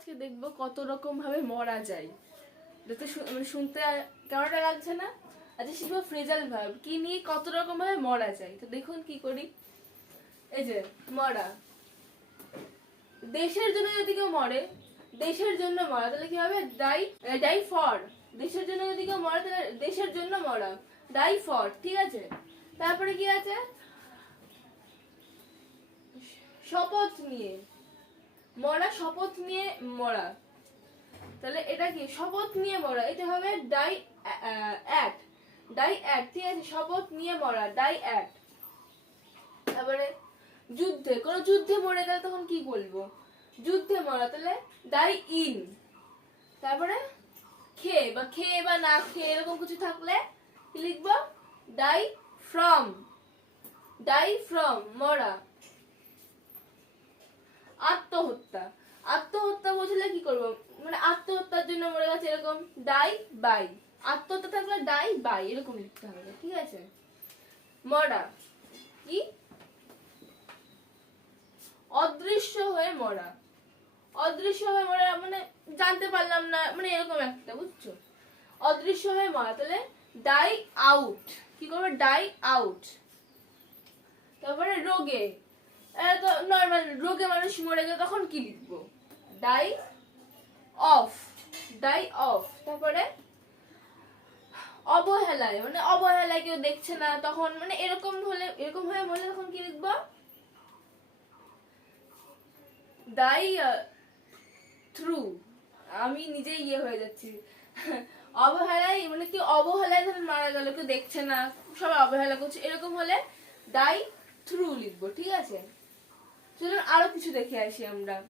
আজকে দেখবো কত রকম ভাবে মরা যায়। যাতে মানে শুনতে কেমনটা লাগছে না? আজকে শিখবো ফ্রেজাল ভার্ব, কি নিয়ে কত রকম ভাবে মরা যায়। তো দেখুন কি করি। এই যে মরা, দেশের জন্য যদি কেউ মরে, দেশের জন্য মরা, তাহলে কি হবে? Die, die for. দেশের জন্য যদি কেউ মরে তাহলে দেশের জন্য মরা, ডাই ফর। ঠিক আছে, তারপরে কি আছে? শপথ নিয়ে মরা, শপথ নিয়ে মরা, তাহলে এটা কি? শপথ নিয়ে মরা, এটা হবে ডাই অ্যাট, ডাই অ্যাট। ঠিক আছে, শপথ নিয়ে মরা, ডাই অ্যাট। তারপরে যুদ্ধে, কোন যুদ্ধে মরে গেলে তখন কি বলবো? যুদ্ধে মরা, তাহলে ডাই ইন। তারপরে খেয়ে বা না খেয়ে এরকম কিছু থাকলে কি লিখবো? ডাই ফ্রম, ডাই ফ্রম মরা। আত্মহত্যা, আত্মহত্যা বুঝলে কি করব? মানে আত্মহত্যার জন্য মরে গেছে এরকম, ডাই বাই। আত্মহত্যা থাকলে ডাই বাই এরকম লিখতে হবে। ঠিক আছে, মরা কি? অদৃশ্য হয়ে মরা, অদৃশ্য হয়ে মরা মানে জানতে পারলাম না, মানে এরকম একটা, বুঝছো? অদৃশ্য হয়ে মরা, তাহলে ডাই আউট। কি করবো? Die out. তারপরে রোগে, তো নর্মাল রোগে মানুষ মরে গেলে তখন কি লিখবো? Die of, die of. তারপরে অবহেলায়, মানে অবহেলায় কেউ দেখছে না তখন, মানে এরকম হলে, এরকম হয়ে মরলে তখন কি লিখবো? Die through. আমি নিজেই হয়ে যাচ্ছি। অবহেলায়, মানে কেউ অবহেলায় ধরে মারা গেল, কেউ দেখছে না, সবাই অবহেলা করছে, এরকম হলে ডাই থ্রু লিখবো। ঠিক আছে, চলুন আরো কিছু দেখে আসি আমরা।